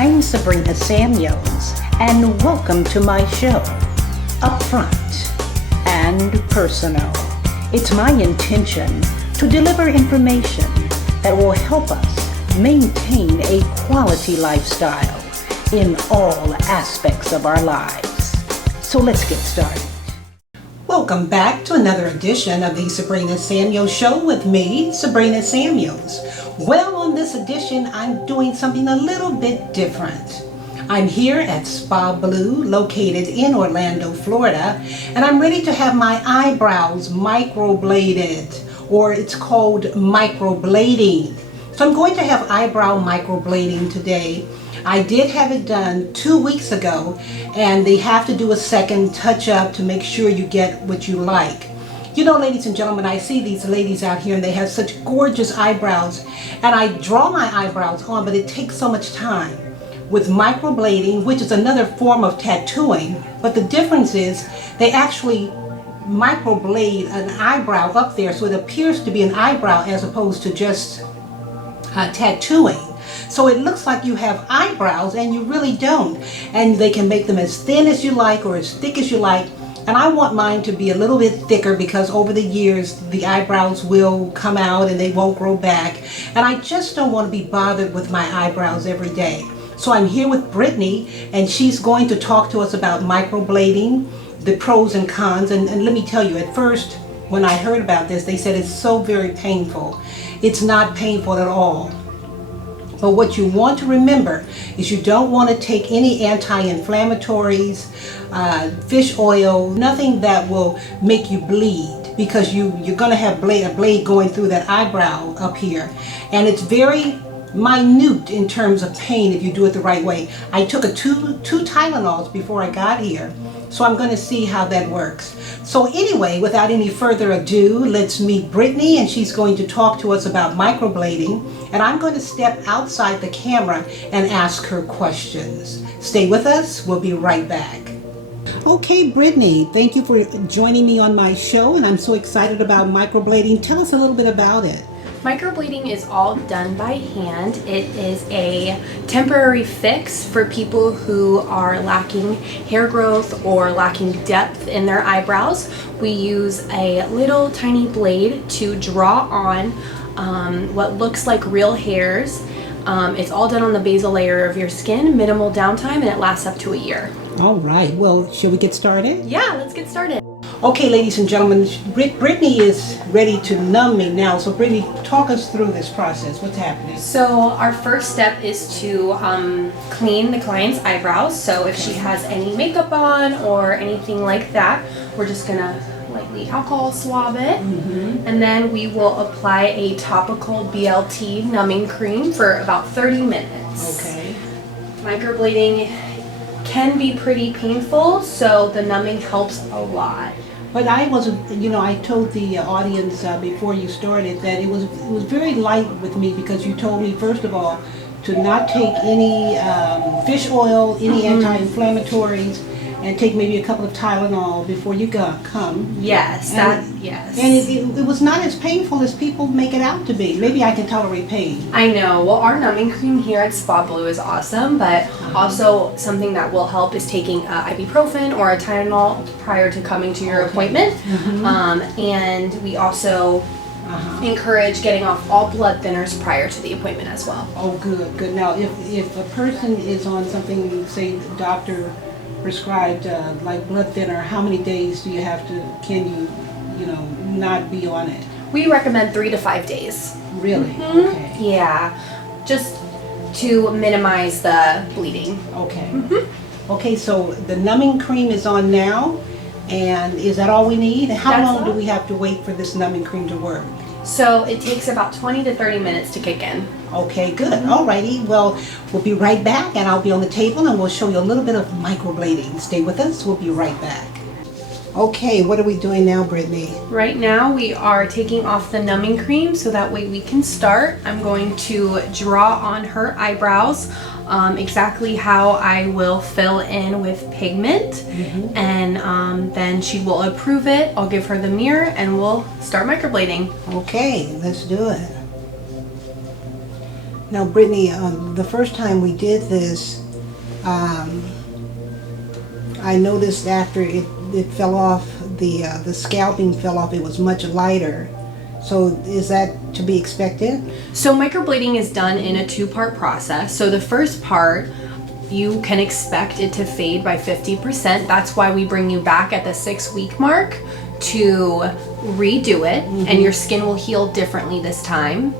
I'm Sabrina Samuels, and welcome to my show, Upfront and Personal. It's my intention to deliver information that will help us maintain a quality lifestyle in all aspects of our lives. So let's get started. Welcome back to another edition of the Sabrina Samuels Show with me, Sabrina Samuels. Well, on this edition, I'm doing something a little bit different. I'm here at Spa Blue, located in Orlando, Florida, and I'm ready to have my eyebrows microbladed, or it's called microblading. So I'm going to have eyebrow microblading today. I did have it done 2 weeks ago, and they have to do a second touch-up to make sure you get what you like. You know, ladies and gentlemen, I see these ladies out here and they have such gorgeous eyebrows, and I draw my eyebrows on, but it takes so much time. With microblading, which is another form of tattooing, but the difference is they actually microblade an eyebrow up there so it appears to be an eyebrow as opposed to just tattooing. So it looks like you have eyebrows and you really don't. And they can make them as thin as you like or as thick as you like. And I want mine to be a little bit thicker because over the years the eyebrows will come out and they won't grow back. And I just don't want to be bothered with my eyebrows every day. So I'm here with Brittany, and she's going to talk to us about microblading, the pros and cons. And let me tell you, at first when I heard about this, they said it's so very painful. It's not painful at all. But what you want to remember is you don't want to take any anti-inflammatories, fish oil, nothing that will make you bleed, because you're going to have a blade going through that eyebrow up here. And it's very minute in terms of pain if you do it the right way. I took two Tylenols before I got here, so I'm going to see how that works. So anyway, without any further ado, let's meet Brittany, and she's going to talk to us about microblading, and I'm going to step outside the camera and ask her questions. Stay with us. We'll be right back. Okay, Brittany, thank you for joining me on my show, and I'm so excited about microblading. Tell us a little bit about it. Microblading is all done by hand. It is a temporary fix for people who are lacking hair growth or lacking depth in their eyebrows. We use a little tiny blade to draw on what looks like real hairs. It's all done on the basal layer of your skin, minimal downtime, and it lasts up to a year. All right, well, shall we get started? Yeah, let's get started. Okay, ladies and gentlemen, Brittany is ready to numb me now. So Brittany, talk us through this process. What's happening? So our first step is to clean the client's eyebrows. So if she has any makeup on or anything like that, we're just gonna lightly alcohol swab it. And then we will apply a topical BLT numbing cream for about 30 minutes. Okay. Microblading can be pretty painful, so the numbing helps a lot. But I wasn't, I told the audience before you started that it was very light with me, because you told me, first of all, to not take any fish oil, any anti-inflammatories, and take maybe a couple of Tylenol before you come. Yes, yes. And it was not as painful as people make it out to be. Maybe I can tolerate pain. I know. Well, our numbing cream here at Spa Blue is awesome, but also something that will help is taking ibuprofen or a Tylenol prior to coming to your appointment. And we also encourage getting off all blood thinners prior to the appointment as well. Oh, good. Now, if a person is on something, say, the doctor prescribed like blood thinner, how many days do you have to, can you not be on it? We recommend 3 to 5 days. Really? Okay. Yeah, just to minimize the bleeding. Okay. Okay, so the numbing cream is on now, and is that all we need? How long do we have to wait for this numbing cream to work? So it takes about 20 to 30 minutes to kick in. Okay, good. Alrighty. Well, we'll be right back, and I'll be on the table, and we'll show you a little bit of microblading. Stay with us. We'll be right back. Okay, what are we doing now, Brittany? Right now we are taking off the numbing cream so that way we can start. I'm going to draw on her eyebrows exactly how I will fill in with pigment, and then she will approve it. I'll give her the mirror and we'll start microblading. Okay, let's do it. Now, Brittany, the first time we did this, I noticed after it fell off, the scalping fell off, it was much lighter. So is that to be expected? So microblading is done in a two-part process. So the first part, you can expect it to fade by 50%. That's why we bring you back at the 6-week mark to redo it, and your skin will heal differently this time,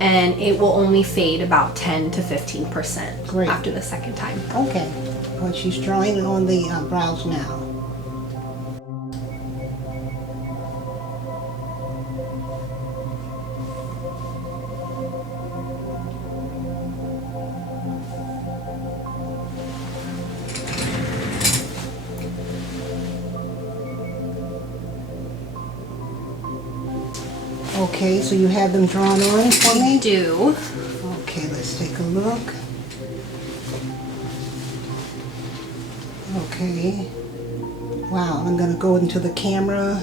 and it will only fade about 10 to 15% Great. after the second time. Okay. Well, she's drawing on the brows now. Okay, so you have them drawn on for me? I do. Okay, let's take a look. Okay. Wow, I'm going to go into the camera.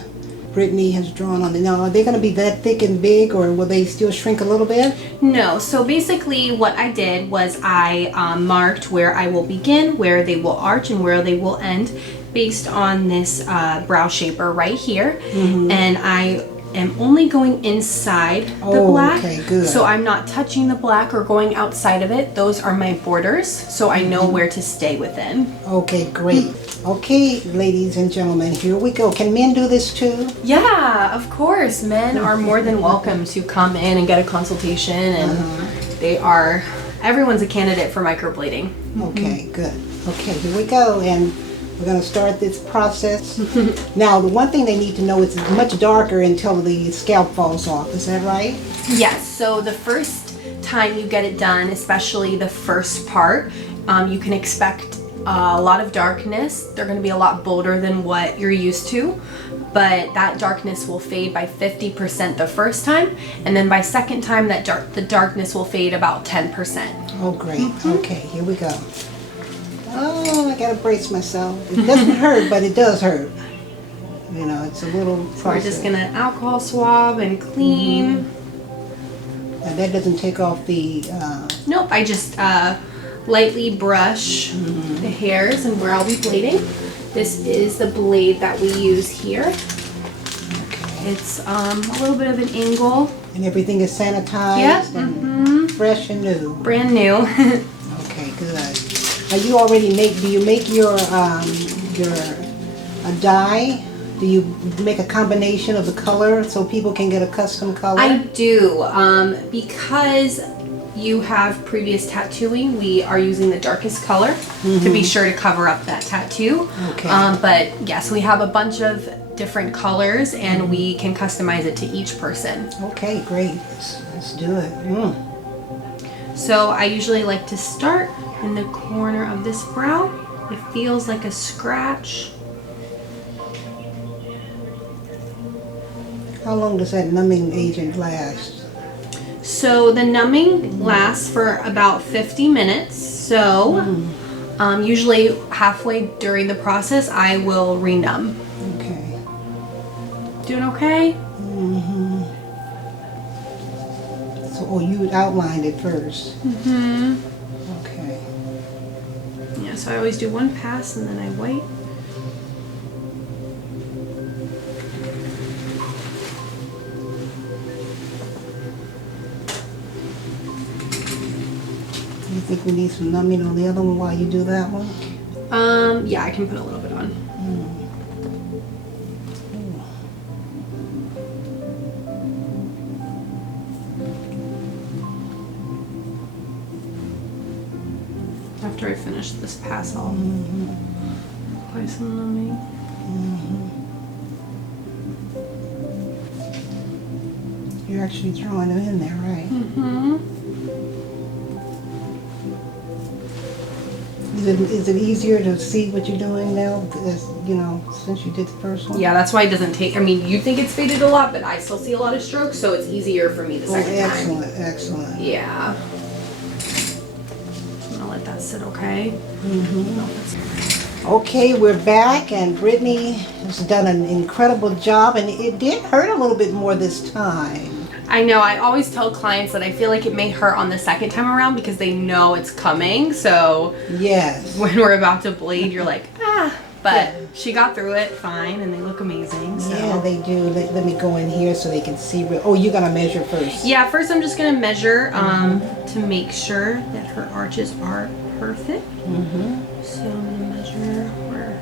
Brittany has drawn on it. Now, are they going to be that thick and big, or will they still shrink a little bit? No, so basically what I did was I marked where I will begin, where they will arch, and where they will end based on this brow shaper right here. And I am only going inside the black. Okay, good. So I'm not touching the black or going outside of it. Those are my borders, so I know where to stay within. Okay, great. Okay, ladies and gentlemen, here we go. Can men do this too? Yeah, of course. Men are more than welcome to come in and get a consultation, and everyone's a candidate for microblading. Okay, good. Okay, here we go, and we're going to start this process. Now, the one thing they need to know is it's much darker until the scalp falls off. Is that right? Yes, so the first time you get it done, especially the first part, you can expect a lot of darkness. They're going to be a lot bolder than what you're used to, but that darkness will fade by 50% the first time, and then by second time the darkness will fade about 10%. Oh, great. Okay, here we go. Oh, I gotta brace myself. It doesn't hurt, but it does hurt. You know, it's a little process. So we're just gonna alcohol swab and clean. And that doesn't take off the... Nope, I just lightly brush the hairs and where I'll be blading. This is the blade that we use here. Okay. It's a little bit of an angle. And everything is sanitized Yep. and fresh and new. Brand new. Okay, good. Now you already do you make your dye? Do you make a combination of the color so people can get a custom color? I do. Because you have previous tattooing, we are using the darkest color to be sure to cover up that tattoo. Okay. But yes, we have a bunch of different colors, and we can customize it to each person. Okay, great. Let's do it. So I usually like to start in the corner of this brow. It feels like a scratch. How long does that numbing agent last? So the numbing lasts for about 50 minutes. So usually halfway during the process, I will renumb. Okay. Doing okay? So, you outlined it first. Okay. Yeah, so I always do one pass and then I white. You think we need some numbing on the other one while you do that one? Yeah, I can put a little bit on. After I finish this pass, I'll apply some numbing. You're actually drawing them in there, right? Is it easier to see what you're doing now, since you did the first one? Yeah, that's why it doesn't take, you'd think it's faded a lot, but I still see a lot of strokes, so it's easier for me the second time. Excellent, excellent. Yeah. I'm gonna let that sit, okay? Okay, we're back, and Brittany has done an incredible job, and it did hurt a little bit more this time. I know. I always tell clients that I feel like it may hurt on the second time around because they know it's coming. So yes, when we're about to bleed, you're like, ah. But she got through it fine, and they look amazing. So. Yeah, they do. Let me go in here so they can see. Oh, you're gonna measure first. Yeah, first I'm just gonna measure to make sure that her arches are perfect. So I'm gonna measure where.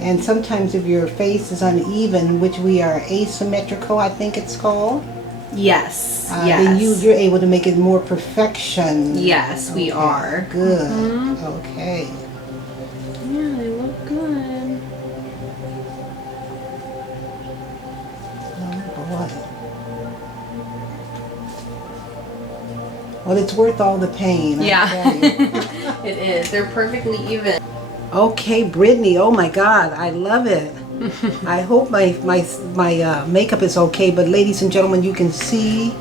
And sometimes if your face is uneven, which we are asymmetrical, I think it's called. Yes. Then you're able to make it more perfection. Yes, we are. Good. Okay. Yeah, they look good. Oh boy. Well, it's worth all the pain. Yeah. I tell you. It is. They're perfectly even. Okay, Brittany. Oh my God, I love it. I hope my makeup is okay, but ladies and gentlemen, you can see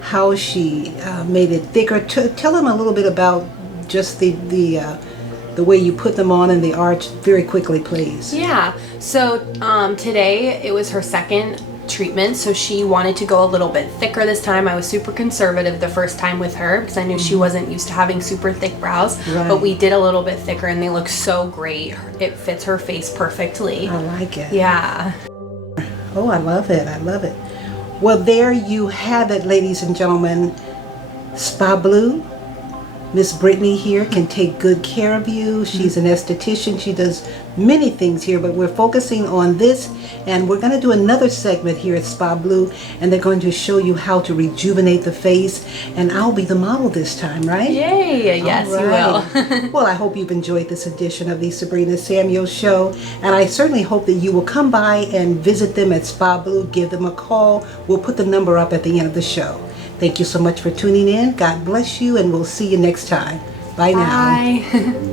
how she made it thicker. Tell them a little bit about just the way you put them on and the arch very quickly, please. Yeah. So today it was her second treatment, so she wanted to go a little bit thicker this time. I was super conservative the first time with her because I knew she wasn't used to having super thick brows, but we did a little bit thicker and they look so great. It fits her face perfectly. I like it. Yeah. Oh, I love it. I love it. Well, there you have it, ladies and gentlemen. Spa Blue. Miss Brittany here can take good care of you. She's an esthetician. She does many things here, but we're focusing on this, and we're going to do another segment here at Spa Blue, and they're going to show you how to rejuvenate the face, and I'll be the model this time, right? Yay! Yes, you will. Well, I hope you've enjoyed this edition of the Sabrina Samuels Show, and I certainly hope that you will come by and visit them at Spa Blue. Give them a call. We'll put the number up at the end of the show. Thank you so much for tuning in. God bless you, and we'll see you next time. Bye now. Bye.